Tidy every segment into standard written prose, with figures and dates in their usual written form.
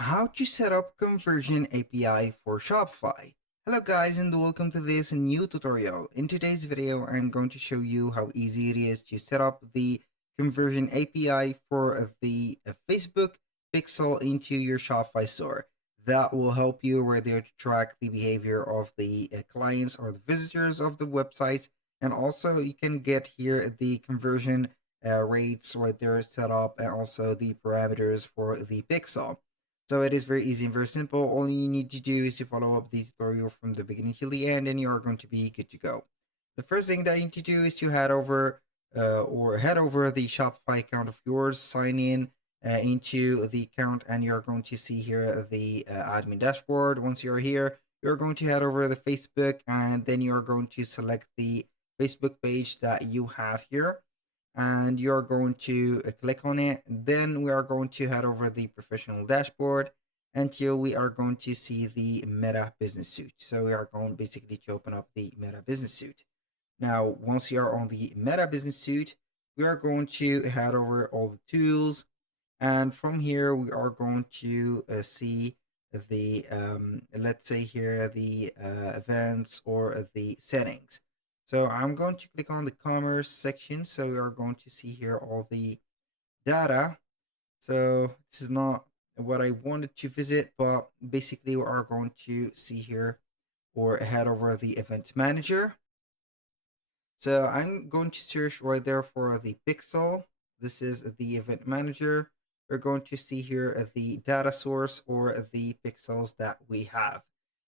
How to set up conversion API for Shopify. Hello guys and welcome to this new tutorial. In today's video, I'm going to show you how easy it is to set up the conversion API for the Facebook pixel into your Shopify store. That will help you right there to track the behavior of the clients or the visitors of the websites. And also you can get here the conversion rates right there set up and also the parameters for the pixel. So it is very easy and very simple. All you need to do is to follow up the tutorial from the beginning till the end and you are going to be good to go. The first thing that you need to do is to head over the Shopify account of yours, sign in into the account, and you're going to see here the admin dashboard. Once you're here, you're going to head over to Facebook and then you're going to select the Facebook page that you have here and you're going to click on it. Then we are going to head over the professional dashboard until we are going to see the Meta Business Suite. So we are going basically to open up the Meta Business Suite. Now, once you are on the Meta Business Suite, we are going to head over all the tools. And from here, we are going to see the, let's say here, the events or the settings. So I'm going to click on the commerce section. So we are going to see here all the data. So this is not what I wanted to visit, but basically we are going to see here or head over the event manager. So I'm going to search right there for the pixel. This is the event manager. We're going to see here the data source or the pixels that we have.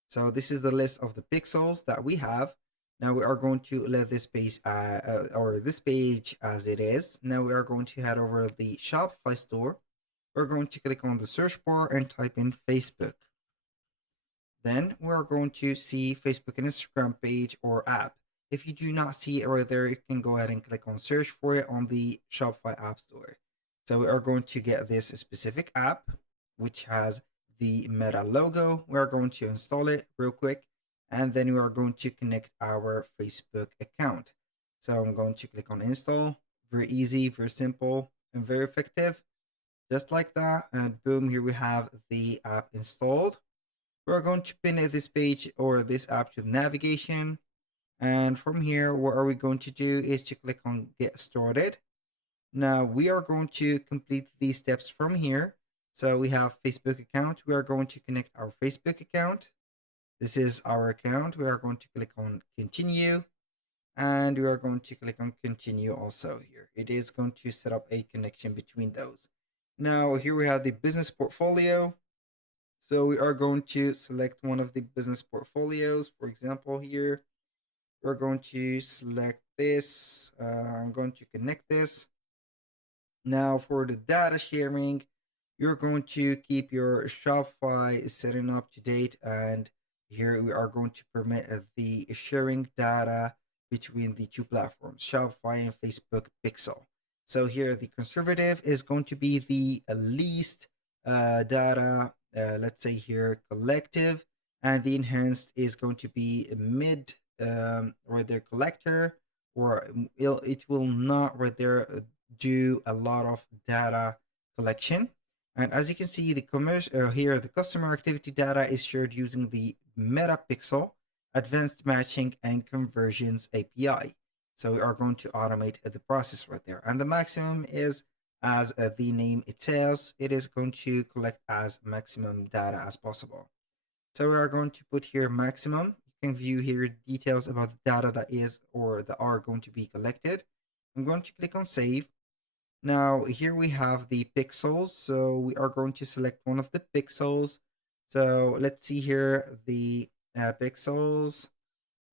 So this is the list of the pixels that we have. Now we are going to let this page or this page as it is. Now we are going to head over the Shopify store. We're going to click on the search bar and type in Facebook. Then we're going to see Facebook and Instagram page or app. If you do not see it right there, you can go ahead and click on search for it on the Shopify App Store. So we are going to get this specific app, which has the Meta logo. We are going to install it real quick, and then we are going to connect our Facebook account. So I'm going to click on install. Very easy, very simple, and very effective. Just like that, and boom, here we have the app installed. We're going to pin this page or this app to navigation. And from here, what are we going to do is to click on get started. Now we are going to complete these steps from here. So we have Facebook account. We are going to connect our Facebook account. This is our account. We are going to click on continue and we are going to click on continue also here. It is going to set up a connection between those. Now here we have the business portfolio. So we are going to select one of the business portfolios. For example, here, we're going to select this. I'm going to connect this. Now for the data sharing, you're going to keep your Shopify setting up to date. And here we are going to permit the sharing data between the two platforms, Shopify and Facebook Pixel. So here the conservative is going to be the least data, let's say here collective, and the enhanced is going to be a mid right there collector, or it will not right there do a lot of data collection. And as you can see, the customer activity data is shared using the Metapixel Advanced Matching and Conversions API. So we are going to automate the process right there. And the maximum is, as the name it says, it is going to collect as maximum data as possible. So we are going to put here maximum. You can view here details about the data that is or that are going to be collected. I'm going to click on save. Now here we have the pixels. So we are going to select one of the pixels. So let's see here the pixels.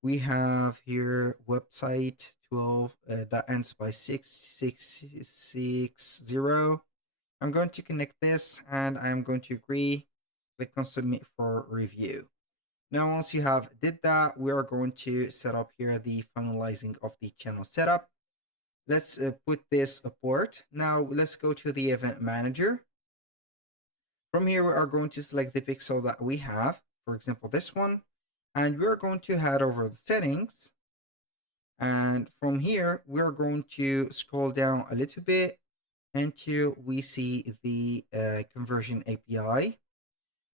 We have here website 12 that ends by 6660. I'm going to connect this and I'm going to agree. Click on submit for review. Now, once you have did that, we are going to set up here the finalizing of the channel setup. Let's put this port. Now let's go to the event manager. From here, we are going to select the pixel that we have, for example, this one, and we're going to head over the settings. And from here, we're going to scroll down a little bit until we see the conversion API.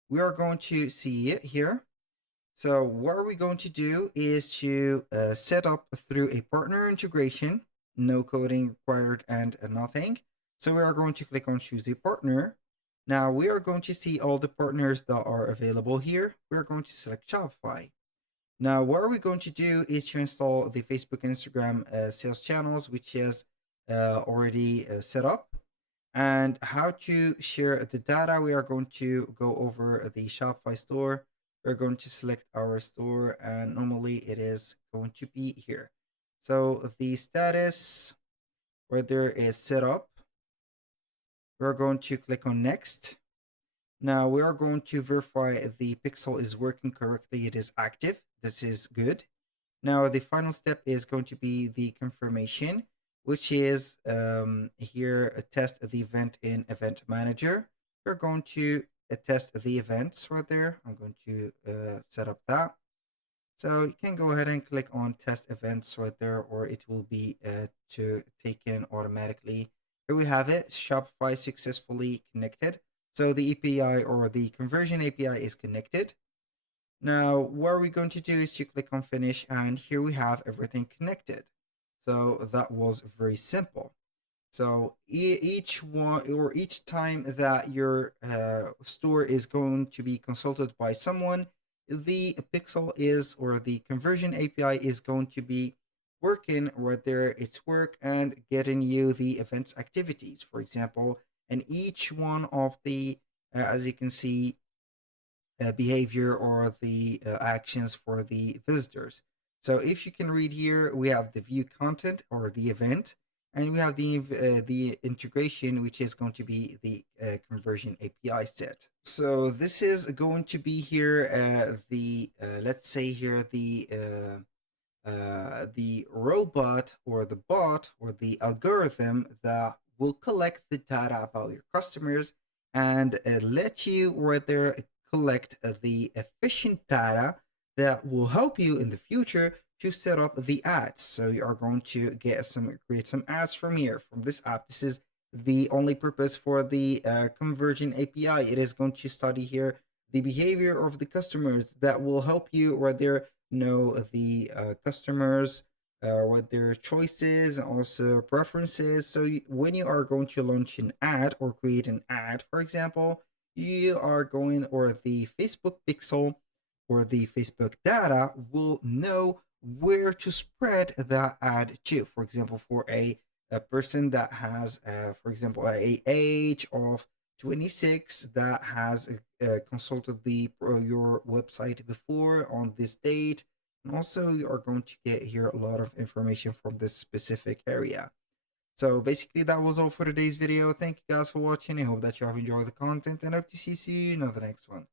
we are going to see it here. So what are we going to do is to set up through a partner integration, no coding required and nothing. So we are going to click on choose a partner. Now we are going to see all the partners that are available here. We're going to select Shopify. Now what are we going to do is to install the Facebook, Instagram sales channels, which is already set up. And how to share the data, we are going to go over the Shopify store. We're going to select our store, and normally it is going to be here. So the status, where there is set up, we're going to click on next. Now we are going to verify the pixel is working correctly. It is active. This is good. Now the final step is going to be the confirmation, which is here test the event in Event Manager. We're going to test the events right there. I'm going to set up that. So you can go ahead and click on test events right there, or it will be taken automatically. Here we have it, Shopify successfully connected. So the API or the conversion API is connected. Now, what are we going to do is to click on finish, and here we have everything connected. So that was very simple. So each one or each time that your store is going to be consulted by someone, the pixel is or the conversion API is going to be working right there. It's work and getting you the events activities, for example, and each one of the as you can see behavior or the actions for the visitors. So if you can read here, we have the view content or the event, and we have the integration, which is going to be the conversion API set. So this is going to be here the let's say here the robot or the bot or the algorithm that will collect the data about your customers and let you rather collect the efficient data that will help you in the future to set up the ads. So you are going to create some ads from here from this app. This is the only purpose for the conversion API. It is going to study here the behavior of the customers that will help you rather know the customers, what their choices, also preferences. So when you are going to launch an ad or create an ad, for example, you are going or the Facebook pixel or the Facebook data will know where to spread that ad to. For example, for a person that has, for example, a age of 26 that has consulted your website before on this date, and also you are going to get here a lot of information from this specific area. So basically that was all for today's video. Thank you guys for watching. I hope that you have enjoyed the content, and I hope to see you in the next one.